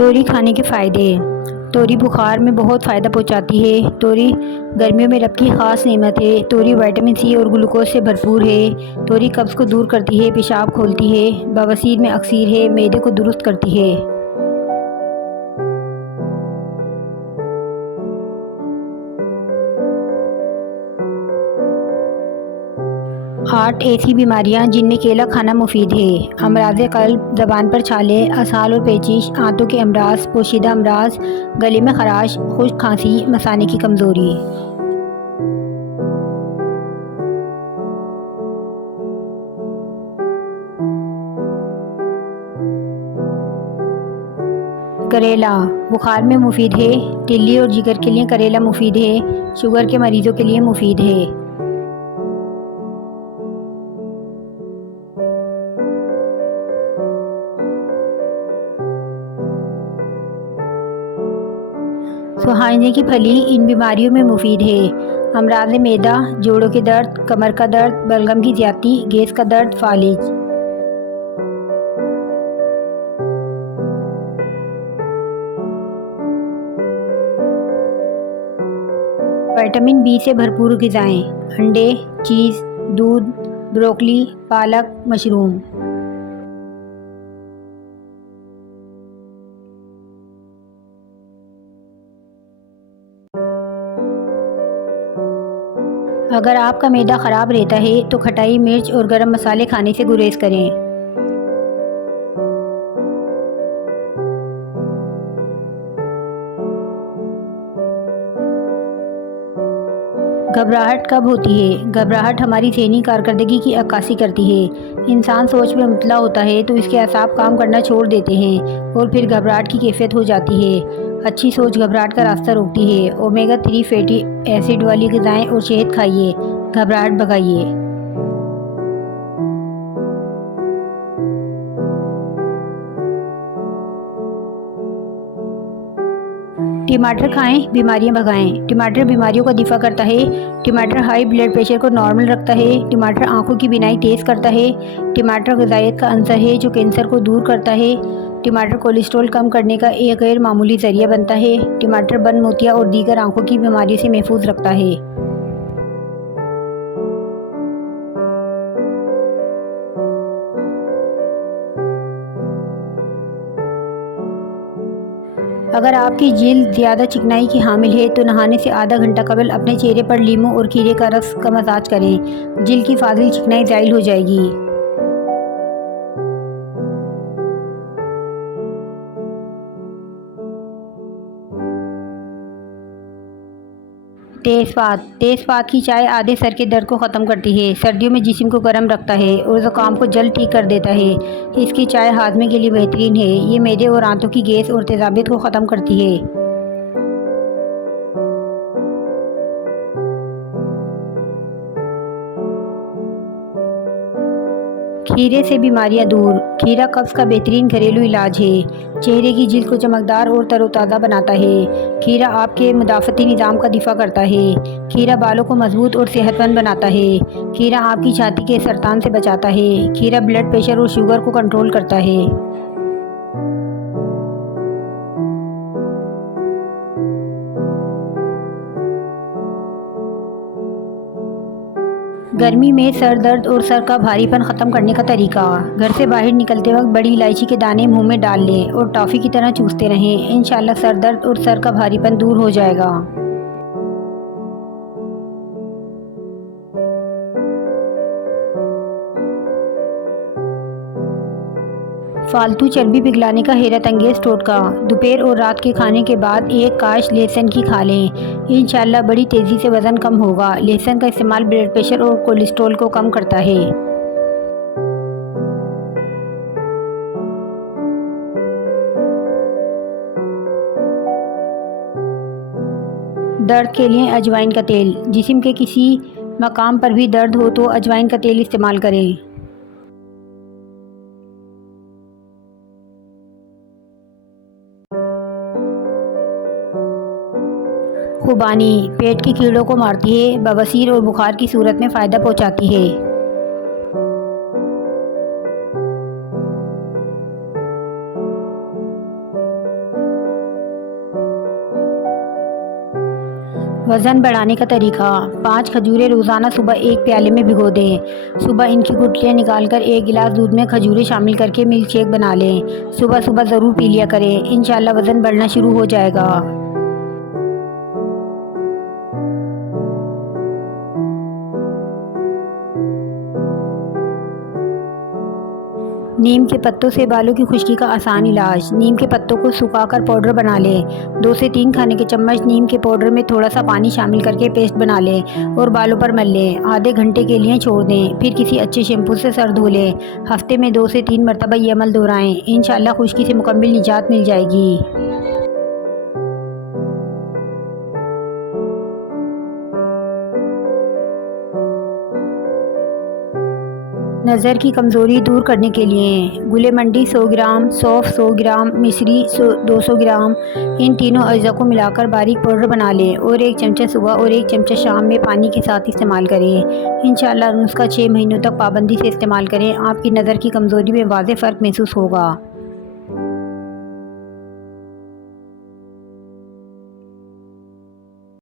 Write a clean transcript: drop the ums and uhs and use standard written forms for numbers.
तोरी खाने के फ़ायदे। तोरी बुखार में बहुत फ़ायदा पहुंचाती है। तोरी गर्मियों में रब की ख़ास नेमत है। तोरी विटामिन सी और ग्लूकोज से भरपूर है। तोरी कब्ज़ को दूर करती है, पेशाब खोलती है, बवासीर में अक्सीर है, मैदे को दुरुस्त करती है। हार्ट ऐसी बीमारियां जिनमें केला खाना मुफीद है। अमराज़ क़ल्ब, ज़बान पर छाले, असहाल और पेचिश, आंतों के अमराज, पोशीदा अमराज, गले में खराश, खुश्क खांसी, मसाने की कमज़ोरी। करेला बुखार में मुफीद है। तिल्ली और जिगर के लिए करेला मुफीद है। शुगर के मरीज़ों के लिए मुफीद है। सुहाने की फली इन बीमारियों में मुफीद है। अमराज़ मैदा, जोड़ों के दर्द, कमर का दर्द, बलगम की ज़्यादती, गैस का दर्द, फालिज। विटामिन बी से भरपूर ग़िज़ाएँ: अंडे, चीज़, दूध, ब्रोकली, पालक, मशरूम। अगर आपका मैदा ख़राब रहता है तो खटाई, मिर्च और गरम मसाले खाने से गुरेज करें। घबराहट कब होती है? घबराहट हमारी ज़हनी कारकर्दगी की अक्कासी करती है। इंसान सोच में मुबतला होता है तो इसके असाब काम करना छोड़ देते हैं और फिर घबराहट की कैफियत हो जाती है। अच्छी सोच घबराहट का रास्ता रोकती है। ओमेगा 3 फैटी एसिड वाली ग़िज़ाएँ और शहद खाइए, घबराहट भगाइए। टमाटर खाएं, बीमारियां भगाएं। टमाटर बीमारियों का दिफा करता है। टमाटर हाई ब्लड प्रेशर को नॉर्मल रखता है। टमाटर आंखों की बिनाई तेज़ करता है। टमाटर ग़िज़ायत का अंसर है जो कैंसर को दूर करता है। टमाटर कोलेस्ट्रॉल कम करने का एक गैर मामूली ज़रिया बनता है। टमाटर बन मोतिया और दीगर आंखों की बीमारियों से महफूज रखता है। अगर आपकी जिल्द ज़्यादा चिकनाई की हामिल है तो नहाने से आधा घंटा कबल अपने चेहरे पर लीमू और खीरे का रस का मसाज करें। जिल्द की फाजिल चिकनाई ज़ाइल हो जाएगी। तेज़पात की चाय आधे सर के दर्द को ख़त्म करती है। सर्दियों में जिस्म को गर्म रखता है और ज़ुकाम को जल्द ठीक कर देता है। इसकी चाय हाजमे के लिए बेहतरीन है। ये मैदे और आंतों की गैस और तेज़ाबियत को ख़त्म करती है। खीरे से बीमारियां दूर। खीरा कब्ज़ का बेहतरीन घरेलू इलाज है। चेहरे की जिल्द को चमकदार और तरोताज़ा बनाता है। खीरा आपके मुदाफ़ती निज़ाम का दिफा करता है। खीरा बालों को मजबूत और सेहतमंद बनाता है। खीरा आपकी छाती के सरतान से बचाता है। खीरा ब्लड प्रेशर और शुगर को कंट्रोल करता है। गर्मी में सर दर्द और सर का भारीपन ख़त्म करने का तरीका। घर से बाहर निकलते वक्त बड़ी इलायची के दाने मुंह में डाल लें और टॉफ़ी की तरह चूसते रहें। इंशाल्लाह सर दर्द और सर का भारीपन दूर हो जाएगा। फालतू चर्बी पिघलाने का हैरत अंगेज़ टोटका। दोपहर और रात के खाने के बाद एक काश लहसुन की खा लें। इंशाल्लाह बड़ी तेज़ी से वज़न कम होगा। लहसुन का इस्तेमाल ब्लड प्रेशर और कोलेस्ट्रॉल को कम करता है। दर्द के लिए अजवाइन का तेल। जिस्म के किसी मकाम पर भी दर्द हो तो अजवाइन का तेल इस्तेमाल करें। खुबानी पेट के कीड़ों को मारती है। बवासीर और बुखार की सूरत में फ़ायदा पहुंचाती है। वज़न बढ़ाने का तरीका। 5 खजूरें रोज़ाना सुबह 1 प्याले में भिगो दें। सुबह इनकी गुठलियाँ निकालकर 1 गिलास दूध में खजूरें शामिल करके मिल्क शेक बना लें। सुबह सुबह ज़रूर पी लिया करें, इंशाल्लाह वज़न बढ़ना शुरू हो जाएगा। नीम के पत्तों से बालों की खुश्की का आसान इलाज। नीम के पत्तों को सुखाकर पाउडर बना लें। 2 से 3 खाने के चम्मच नीम के पाउडर में थोड़ा सा पानी शामिल करके पेस्ट बना लें और बालों पर मल लें। आधे घंटे के लिए छोड़ दें, फिर किसी अच्छे शैम्पू से सर धो लें। हफ्ते में 2 से 3 मरतबा ये अमल दोहराएं, इंशाल्लाह खुश्की से मुकम्मल निजात मिल जाएगी। नज़र की कमज़ोरी दूर करने के लिए गुलेमंडी 100 ग्राम, सौंफ 100 ग्राम, मिश्री 200 ग्राम, इन तीनों अज्जा को मिलाकर बारीक पाउडर बना लें और 1 चमचा सुबह और 1 चमचा शाम में पानी के साथ इस्तेमाल करें। इंशाल्लाह नुस्खा 6 महीनों तक पाबंदी से इस्तेमाल करें, आपकी नज़र की कमज़ोरी में वाज़ेह फ़र्क महसूस होगा।